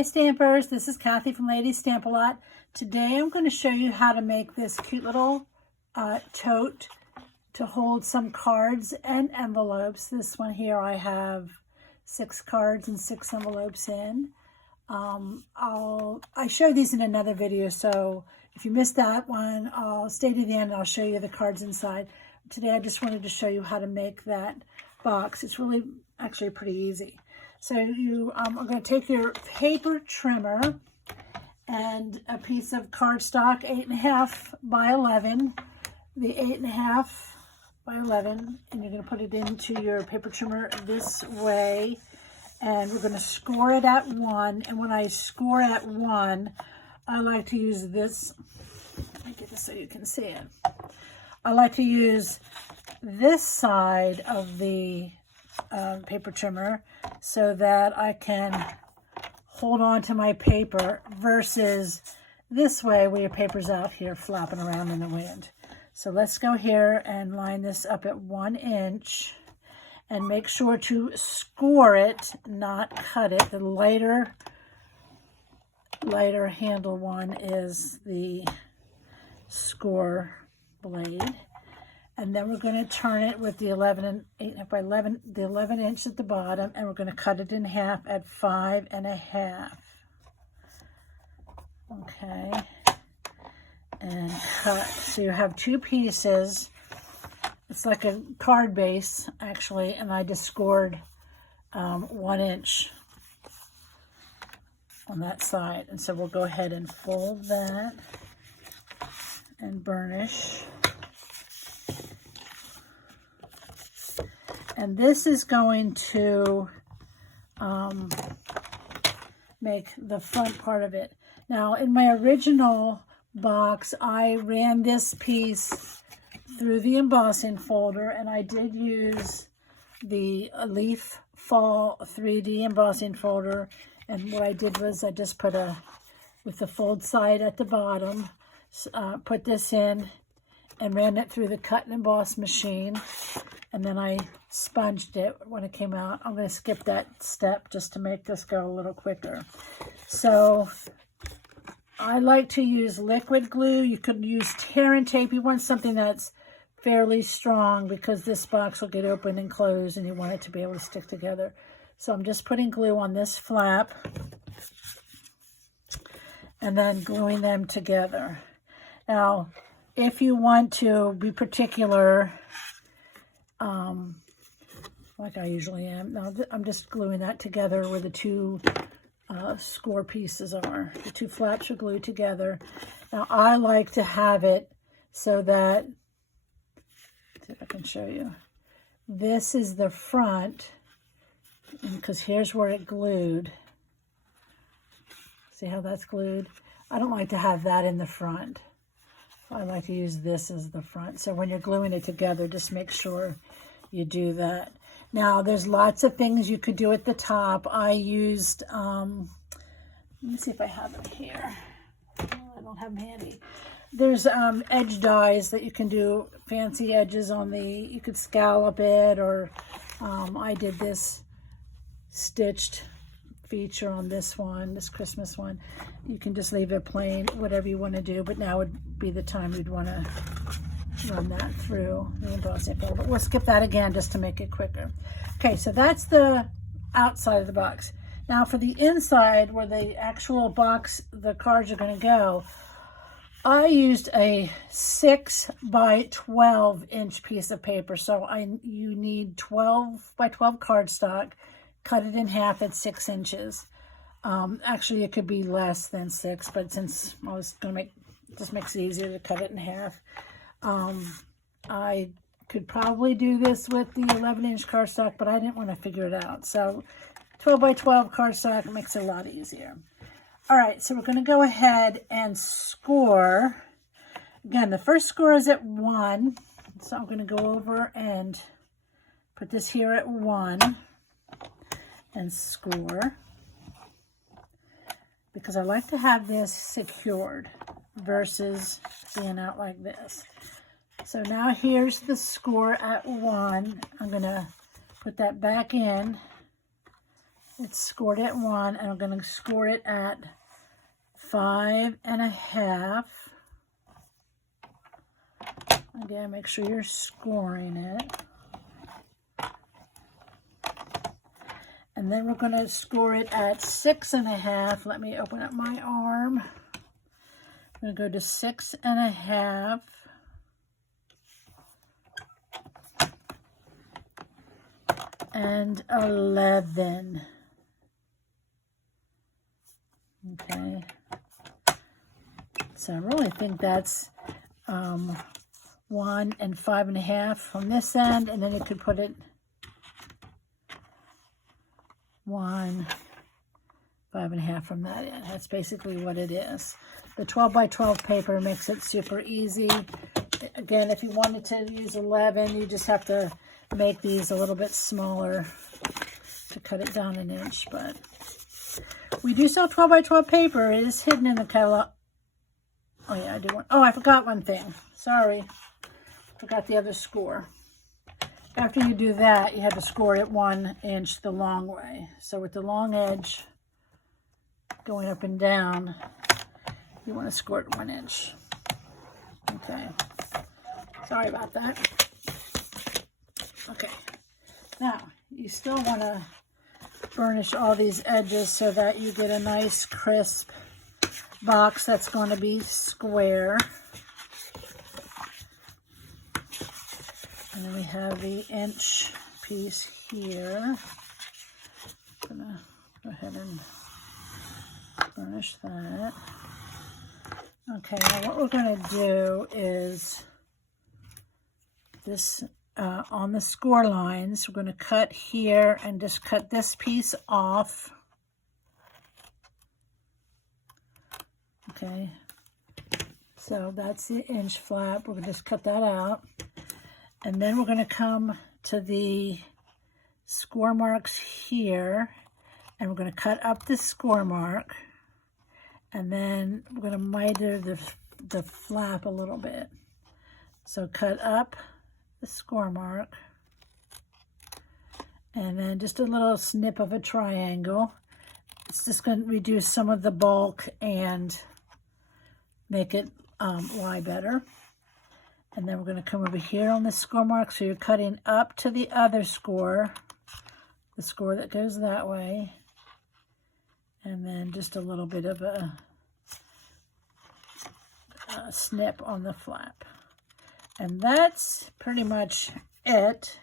Hi Stampers, this is Kathy from Ladies Stamp A Lot. Today I'm going to show you how to make this cute little tote to hold some cards and envelopes. This one here I have 6 cards and 6 envelopes in. I show these in another video, so if you missed that one, I'll stay to the end and I'll show you the cards inside. Today I just wanted to show you how to make that box. It's really actually pretty easy. So you are going to take your paper trimmer and a piece of cardstock, 8.5 by 11, the 8.5 by 11, and you're going to put it into your paper trimmer this way, and we're going to score it at 1. And when I score at 1, I like to use this. Let me get this so you can see it. I like to use this side of the paper trimmer so that I can hold on to my paper versus this way where your paper's out here flapping around in the wind. So let's go here and line this up at 1 inch and make sure to score it, not cut it. The lighter handle one is the score blade. And then we're going to turn it with the 11 inch at the bottom, and we're going to cut it in half at 5.5. Okay, and cut. So you have 2 pieces. It's like a card base, actually, and I just scored 1 inch on that side. And so we'll go ahead and fold that and burnish. And this is going to make the front part of it. Now, in my original box, I ran this piece through the embossing folder, and I did use the Leaf Fall 3D embossing folder. And what I did was I just put with the fold side at the bottom, put this in and ran it through the cut and emboss machine. And then I sponged it when it came out. I'm going to skip that step just to make this go a little quicker. So I like to use liquid glue. You could use tear and tape. You want something that's fairly strong because this box will get open and closed and you want it to be able to stick together. So I'm just putting glue on this flap and then gluing them together. Now, if you want to be particular, like I usually am. Now I'm just gluing that together where the 2 score pieces are. The 2 flaps are glued together. Now I like to have it so that, let's see if I can show you. This is the front, because here's where it glued. See how that's glued? I don't like to have that in the front. I like to use this as the front. So when you're gluing it together, just make sure you do that. Now, there's lots of things you could do at the top. I used, let me see if I have them here. Oh, I don't have them handy. There's edge dies that you can do, fancy edges on you could scallop it, or I did this stitched feature on this one, this Christmas one. You can just leave it plain, whatever you want to do, but now would be the time you'd want to run that through the embossing folder. But we'll skip that again just to make it quicker. Okay, so that's the outside of the box. Now for the inside, where the actual box, the cards are going to go, I used a 6 by 12 inch piece of paper. So you need 12 by 12 cardstock. Cut it in half at 6 inches. Actually, it could be less than 6, but since I was going to just makes it easier to cut it in half. I could probably do this with the 11 inch cardstock, but I didn't want to figure it out. So 12 by 12 cardstock makes it a lot easier. All right, so we're going to go ahead and score. Again, the first score is at 1. So I'm going to go over and put this here at 1. And score, because I like to have this secured versus being out like this. So now here's the score at 1. I'm going to put that back in It's scored at 1, and I'm going to score it at 5.5. Again, make sure you're scoring it. And then we're going to score it at 6.5. Let me open up my arm. I'm going to go to 6.5. And 11. Okay. So I really think that's 1 and 5.5 from this end, and then you could put it 1, 5.5 from that end. That's basically what it is. The 12 by 12 paper makes it super easy. Again, if you wanted to use 11, you just have to make these a little bit smaller to cut it down 1 inch. But we do sell 12 by 12 paper. It is hidden in the catalog. Oh yeah, I do one. Oh, I forgot one thing. Sorry. Forgot the other score. After you do that, you have to score it 1 inch the long way. So with the long edge going up and down, you want to score it 1 inch. Okay. Sorry about that. Okay. Now, you still want to burnish all these edges so that you get a nice crisp box that's going to be square. And then we have the inch piece here. I'm going to go ahead and burnish that. Okay, now what we're going to do is this on the score lines, we're going to cut here and just cut this piece off. Okay, so that's the inch flap. We're going to just cut that out. And then we're going to come to the score marks here, and we're going to cut up the score mark, and then we're going to miter the flap a little bit. So cut up the score mark, and then just a little snip of a triangle. It's just going to reduce some of the bulk and make it lie better. And then we're going to come over here on the score mark. So you're cutting up to the other score, the score that goes that way. And then just a little bit of a snip on the flap. And that's pretty much it.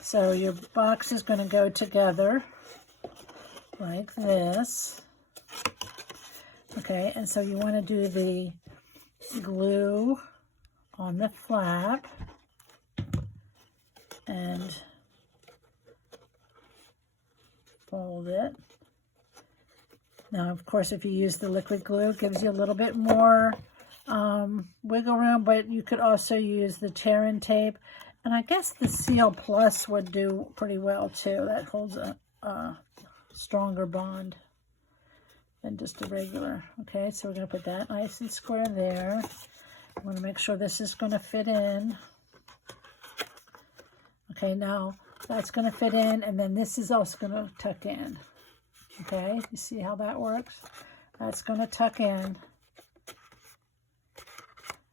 So your box is going to go together like this. Okay, and so you want to do the glue on the flap and fold it. Now, of course, if you use the liquid glue, it gives you a little bit more wiggle room, but you could also use the tear-in tape. And I guess the Seal Plus would do pretty well too. That holds a stronger bond than just a regular. Okay, so we're going to put that nice and square there. I want to make sure this is going to fit in. Okay, now that's going to fit in, and then this is also going to tuck in. Okay, you see how that works? That's going to tuck in.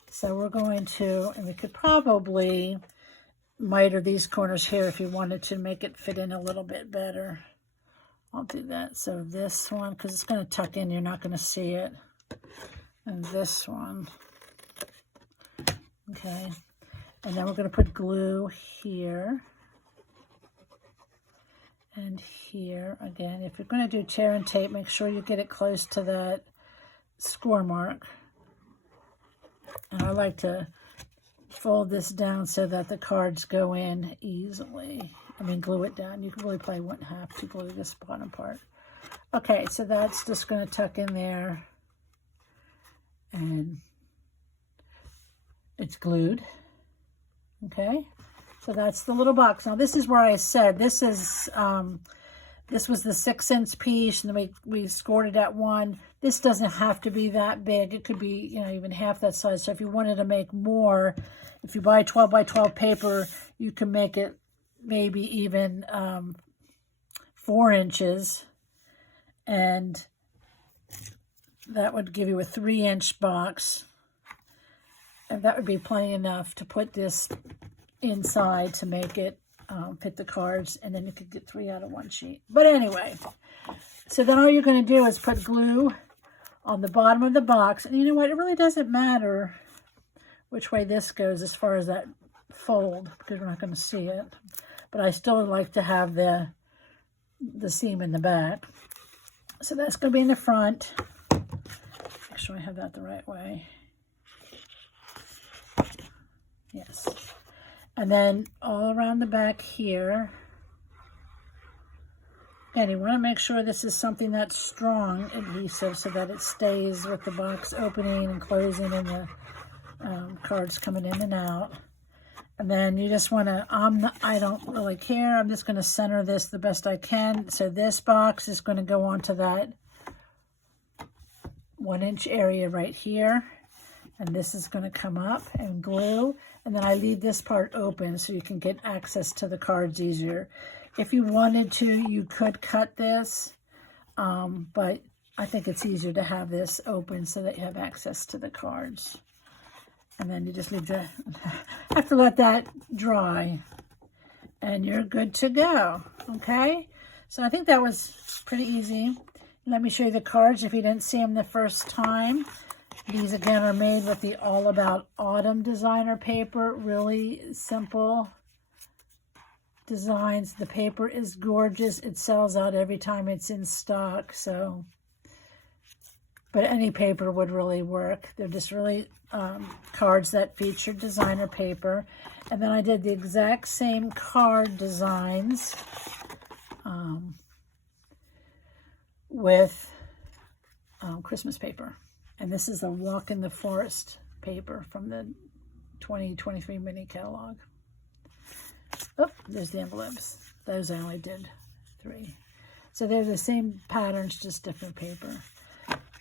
So we're going to, and we could probably miter these corners here if you wanted to make it fit in a little bit better. I'll do that. So this one, because it's going to tuck in, you're not going to see it. And this one. Okay. And then we're going to put glue here. And here. Again, if you're going to do tear-in tape, make sure you get it close to that score mark. And I like to fold this down so that the cards go in easily. I mean, glue it down. You really probably wouldn't have to glue this bottom part. Okay, so that's just going to tuck in there. And it's glued. Okay, so that's the little box. Now, this is where I said this is... this was the 6-inch piece, and then we scored it at 1. This doesn't have to be that big. It could be, you know, even half that size. So if you wanted to make more, if you buy 12 by 12 paper, you can make it maybe even 4 inches, and that would give you a 3-inch box, and that would be plenty enough to put this inside to make it fit the cards, and then you could get 3 out of 1 sheet. But anyway, so then all you're going to do is put glue on the bottom of the box, and you know what, it really doesn't matter which way this goes as far as that fold, because we're not going to see it, but I still like to have the seam in the back. So that's going to be in the front. Make sure I have that the right way. Yes. And then all around the back here. And you want to make sure this is something that's strong adhesive so that it stays with the box opening and closing and the cards coming in and out. And then you just want to, I don't really care. I'm just going to center this the best I can. So this box is going to go onto that 1-inch area right here. And this is going to come up and glue. And then I leave this part open so you can get access to the cards easier. If you wanted to, you could cut this. But I think it's easier to have this open so that you have access to the cards. And then you just leave the, have to let that dry. And you're good to go. Okay? So I think that was pretty easy. Let me show you the cards if you didn't see them the first time. These again are made with the All About Autumn designer paper. Really simple designs. The paper is gorgeous. It sells out every time it's in stock. So, but any paper would really work. They're just really cards that feature designer paper. And then I did the exact same card designs with Christmas paper. And this is a Walk in the Forest paper from the 2023 mini catalog. Oh, there's the envelopes. Those I only did 3. So they're the same patterns, just different paper.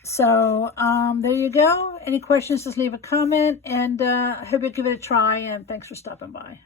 So there you go. Any questions, just leave a comment. And I hope you give it a try. And thanks for stopping by.